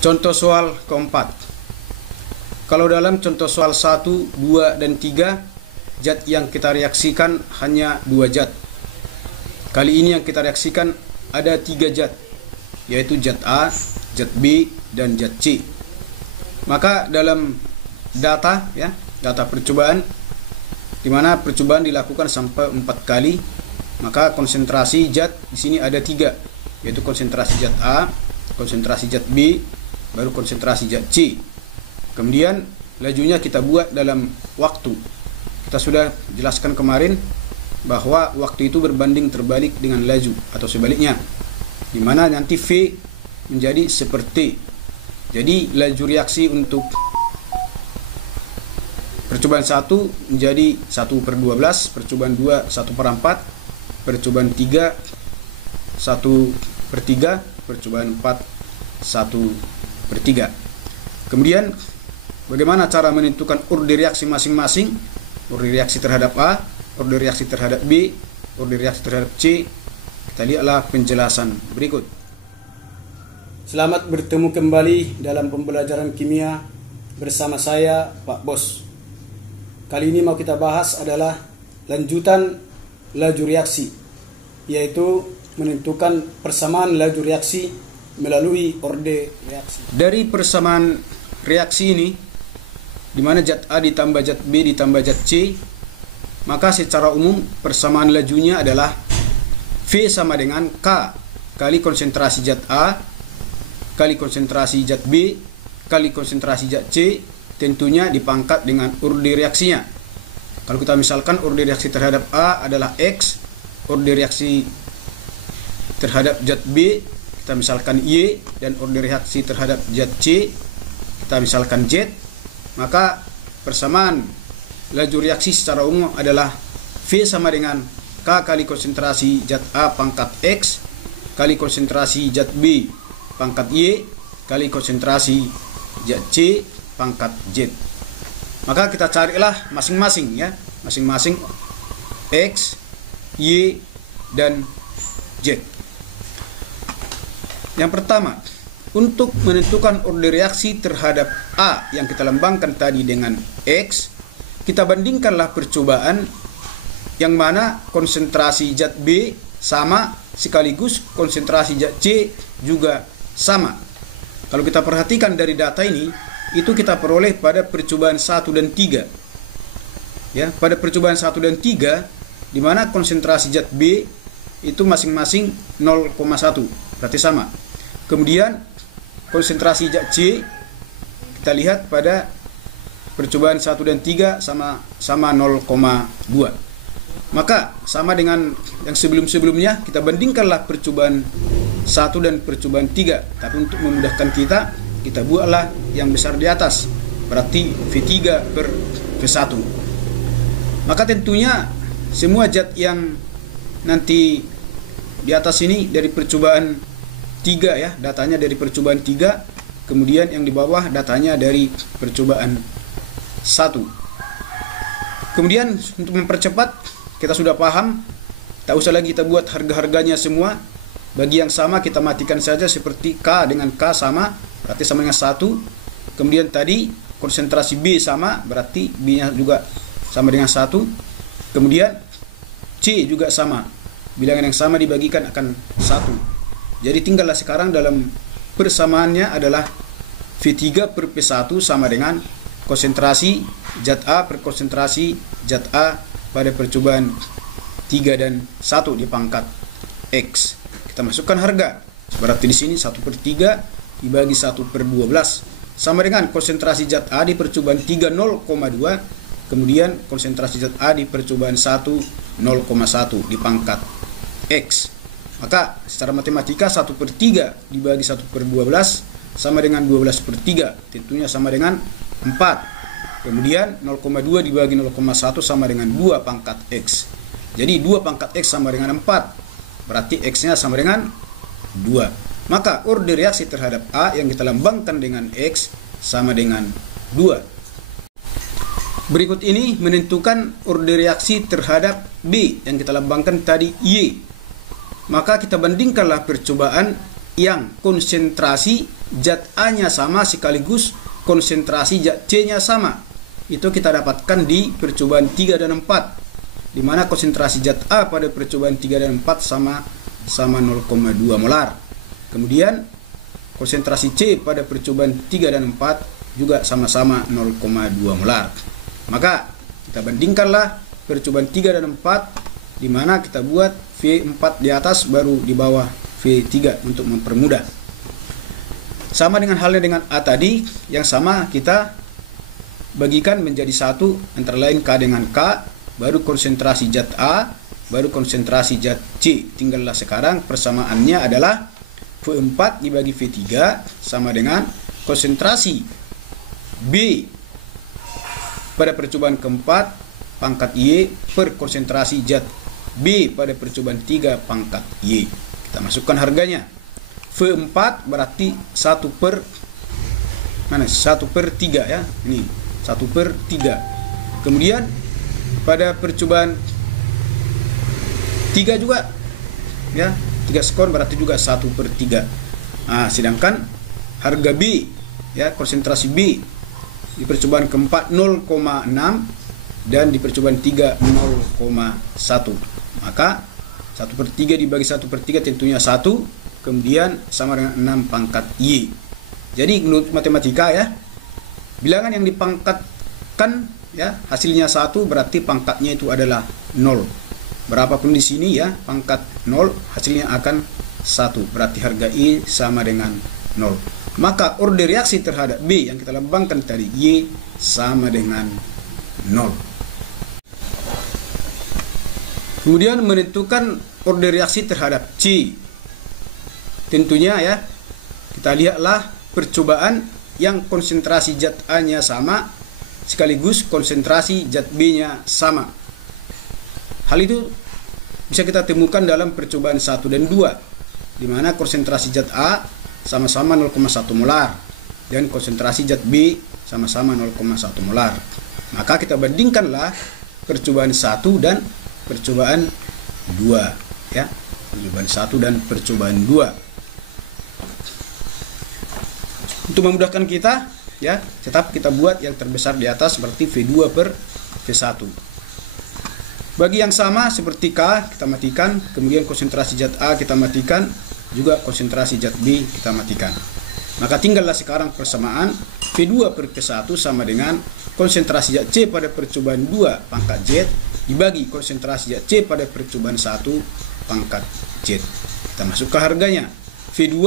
Contoh soal keempat. Kalau dalam contoh soal 1, 2, dan 3, zat yang kita reaksikan hanya 2 zat. Kali ini yang kita reaksikan ada 3 zat, yaitu zat A, zat B, dan zat C. Maka dalam data data percobaan, di mana percobaan dilakukan sampai 4 kali, maka konsentrasi zat di sini ada 3, yaitu konsentrasi zat A, konsentrasi zat B, baru konsentrasi zat C. Kemudian lajunya kita buat dalam waktu. Kita sudah jelaskan kemarin bahwa waktu itu berbanding terbalik dengan laju atau sebaliknya, di mana nanti V menjadi seperti. Jadi laju reaksi untuk percobaan 1 menjadi 1/12, percobaan 2 1/4, percobaan 3 1/3, percobaan 4 1/3. Kemudian bagaimana cara menentukan order reaksi masing-masing? Order reaksi terhadap A, order reaksi terhadap B, order reaksi terhadap C. Kita lihatlah penjelasan berikut. Selamat bertemu kembali dalam pembelajaran kimia bersama saya, Pak Bos. Kali ini mau kita bahas adalah lanjutan laju reaksi, yaitu menentukan persamaan laju reaksi melalui order reaksi. Dari persamaan reaksi ini, di mana zat A ditambah zat B ditambah zat C, maka secara umum persamaan lajunya adalah V sama dengan K kali konsentrasi zat A kali konsentrasi zat B kali konsentrasi zat C, tentunya dipangkat dengan order reaksinya. Kalau kita misalkan order reaksi terhadap A adalah X, order reaksi terhadap zat B kita misalkan Y, dan order reaksi terhadap zat C kita misalkan Z, maka persamaan laju reaksi secara umum adalah V sama dengan K kali konsentrasi zat A pangkat X kali konsentrasi zat B pangkat Y kali konsentrasi zat C pangkat Z. Maka kita carilah masing-masing masing-masing X, Y, dan Z. Yang pertama, untuk menentukan order reaksi terhadap A yang kita lambangkan tadi dengan X, kita bandingkanlah percobaan yang mana konsentrasi zat B sama sekaligus konsentrasi zat C juga sama. Kalau kita perhatikan dari data ini, itu kita peroleh pada percobaan 1 dan 3. Ya, pada percobaan 1 dan 3, di mana konsentrasi zat B itu masing-masing 0,1, berarti sama. Kemudian konsentrasi zat C kita lihat pada percobaan 1 dan 3 sama 0,2. Maka sama dengan yang sebelum-sebelumnya, kita bandingkanlah percobaan 1 dan percobaan 3. Tapi untuk memudahkan kita buatlah yang besar di atas, berarti V3/V1. Maka tentunya semua zat yang nanti di atas ini dari percobaan 3 datanya dari percobaan 3, kemudian yang di bawah datanya dari percobaan 1. Kemudian untuk mempercepat, kita sudah paham, tak usah lagi kita buat harga-harganya semua. Bagi yang sama kita matikan saja, seperti K dengan K sama, berarti sama dengan 1. Kemudian tadi konsentrasi B sama, berarti B-nya juga sama dengan 1. Kemudian C juga sama, bilangan yang sama dibagikan akan 1. Jadi tinggallah sekarang dalam persamaannya adalah V3/V1 sama dengan konsentrasi zat A per konsentrasi zat A pada percobaan 3 dan 1 di pangkat X. Kita masukkan harga. Berarti di sini 1/3 dibagi 1/12 sama dengan konsentrasi zat A di percobaan 3 0,2, kemudian konsentrasi zat A di percobaan 1 0,1 di pangkat X. Maka secara matematika 1/3 dibagi 1/12 sama dengan 12/3, tentunya sama dengan 4. Kemudian 0,2 dibagi 0,1 sama dengan 2 pangkat X. Jadi 2 pangkat X sama dengan 4, berarti X-nya sama dengan 2. Maka order reaksi terhadap A yang kita lambangkan dengan X sama dengan 2. Berikut ini menentukan order reaksi terhadap B yang kita lambangkan tadi Y. Maka kita bandingkanlah percobaan yang konsentrasi zat A-nya sama sekaligus konsentrasi zat C-nya sama. Itu kita dapatkan di percobaan 3 dan 4, di mana konsentrasi zat A pada percobaan 3 dan 4 sama 0,2 molar. Kemudian konsentrasi C pada percobaan 3 dan 4 juga sama-sama 0,2 molar. Maka kita bandingkanlah percobaan 3 dan 4, di mana kita buat V4 di atas baru di bawah V3 untuk mempermudah. Sama dengan halnya dengan A tadi, yang sama kita bagikan menjadi satu, antara lain K dengan K, baru konsentrasi zat A, baru konsentrasi zat C. Tinggallah sekarang persamaannya adalah V4 dibagi V3 sama dengan konsentrasi B pada percobaan keempat pangkat Y per konsentrasi zat B pada percobaan 3 pangkat Y. Kita masukkan harganya. V4 berarti 1 per 3 ya. Ini 1 per 3. Kemudian pada percobaan 3 juga ya, 3 skon berarti juga 1 per 3. Nah, sedangkan harga B ya, konsentrasi B di percobaan keempat 0,6 dan di percobaan 3 0,1. Maka 1 per 3 dibagi 1 per 3 tentunya 1, kemudian sama dengan 6 pangkat Y. Jadi menurut matematika ya, bilangan yang dipangkatkan ya hasilnya 1 berarti pangkatnya itu adalah 0. Berapapun di sini ya, pangkat 0 hasilnya akan 1, berarti harga Y sama dengan 0. Maka order reaksi terhadap B yang kita lambangkan tadi Y sama dengan 0. Kemudian menentukan order reaksi terhadap C. Tentunya ya, kita lihatlah percobaan yang konsentrasi zat A-nya sama sekaligus konsentrasi zat B-nya sama. Hal itu bisa kita temukan dalam percobaan 1 dan 2, di mana konsentrasi zat A sama-sama 0,1 molar dan konsentrasi zat B sama-sama 0,1 molar. Maka kita bandingkanlah percobaan 1 dan percobaan 2 ya. Percobaan 1 dan percobaan 2. Untuk memudahkan kita ya, tetap kita buat yang terbesar di atas seperti V2 per V1. Bagi yang sama seperti K kita matikan, kemudian konsentrasi zat A kita matikan, juga konsentrasi zat B kita matikan. Maka tinggallah sekarang persamaan V2 per V1 sama dengan konsentrasi zat C pada percobaan 2 pangkat Z dibagi konsentrasi zat C pada percobaan 1 pangkat Z. Kita masukkan harganya. V2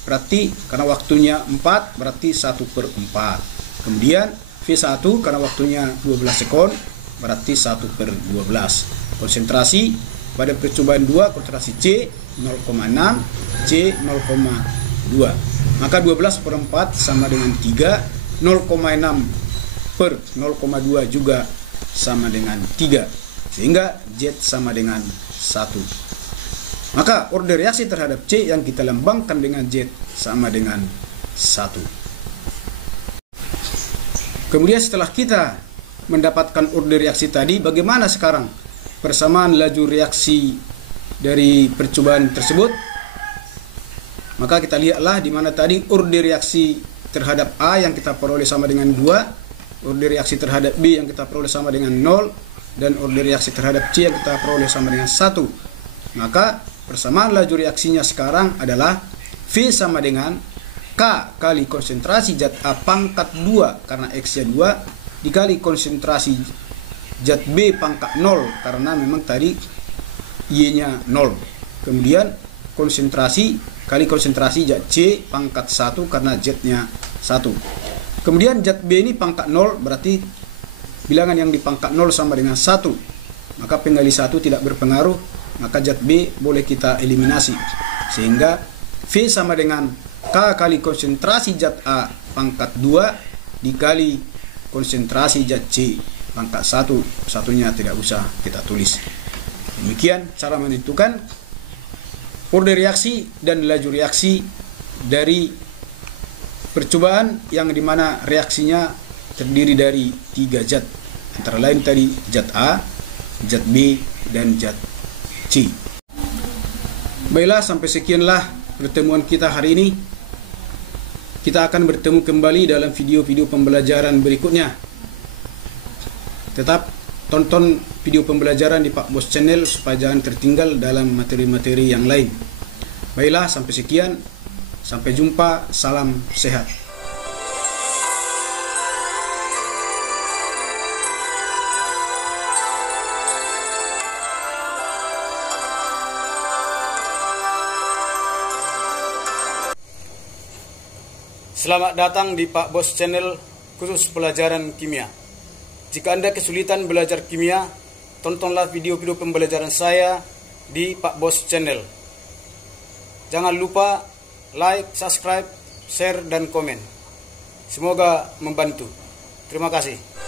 berarti karena waktunya 4 berarti 1 per 4. Kemudian V1 karena waktunya 12 sekon berarti 1 per 12. Konsentrasi pada percobaan 2 konsentrasi C 0,6, C 0,2. Maka 12 per 4 sama dengan 3, 0,6 per 0,2 juga sama dengan 3. Sehingga Z sama dengan 1. Maka order reaksi terhadap C yang kita lambangkan dengan Z sama dengan 1. Kemudian setelah kita mendapatkan order reaksi tadi, bagaimana sekarang persamaan laju reaksi dari percobaan tersebut? Maka kita lihatlah di mana tadi order reaksi terhadap A yang kita peroleh sama dengan 2, order reaksi terhadap B yang kita peroleh sama dengan 0, dan order reaksi terhadap C yang kita peroleh sama dengan 1. Maka persamaan laju reaksinya sekarang adalah V sama dengan K kali konsentrasi zat A pangkat 2 karena X-nya 2 dikali konsentrasi zat B pangkat 0 karena memang tadi Y-nya 0. Kemudian konsentrasi kali konsentrasi zat C pangkat 1 karena Z-nya 1. Kemudian zat B ini pangkat 0 berarti bilangan yang di pangkat 0 sama dengan 1. Maka penggali 1 tidak berpengaruh, maka zat B boleh kita eliminasi. Sehingga V sama dengan K kali konsentrasi zat A pangkat 2 dikali konsentrasi zat C pangkat 1. Satunya tidak usah kita tulis. Demikian cara menentukan order reaksi dan laju reaksi dari percobaan yang dimana reaksinya terdiri dari 3 zat, antara lain tadi zat A, zat B, dan zat C. Baiklah, sampai sekianlah pertemuan kita hari ini. Kita akan bertemu kembali dalam video-video pembelajaran berikutnya. Tetap tonton video pembelajaran di Pak Bos Channel supaya jangan tertinggal dalam materi-materi yang lain. Baiklah, sampai sekian. Sampai jumpa. Salam sehat. Selamat datang di Pak Bos Channel khusus pelajaran kimia. Jika Anda kesulitan belajar kimia, tontonlah video-video pembelajaran saya di Pak Bos Channel. Jangan lupa like, subscribe, share, dan komen. Semoga membantu. Terima kasih.